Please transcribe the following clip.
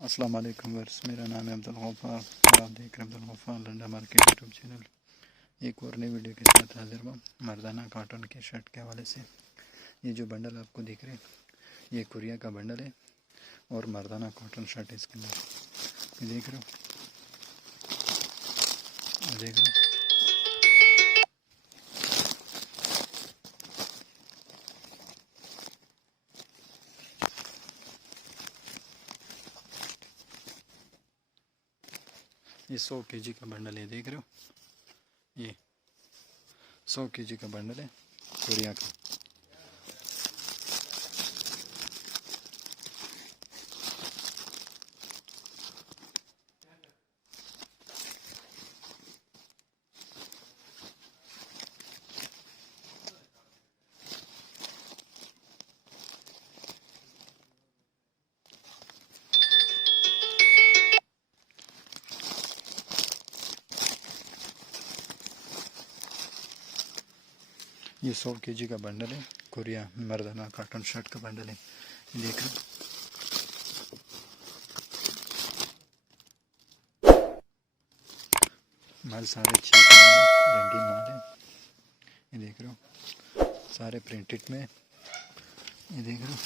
अस्सलाम वालेकुम वर्स, मेरा नाम है अब्दुल गफ्फार और आप देख रहे हैं Abdul Gaffar Landa market YouTube channel. एक और नई वीडियो के साथ हाजिर हुआ मर्दाना कॉटन के शर्ट के हवाले से। ये जो बंडल आपको दिख रहे हैं ये कोरिया का बंडल है और मर्दाना कॉटन शर्ट है इसके अंदर। ये देख रहे हो, देख रहे हो ये 100 kg का बंडल है। देख रहे हो, ये 100 kg का बंडल है कोरिया का। ये 100 kg का बंडल है कोरिया मर्दाना कॉटन शर्ट का बंडल है। देख रहे हो, माल सारे अच्छे माल है, रंगीन माल है। ये देख रहे हो सारे प्रिंटेड में। ये देख रहे हो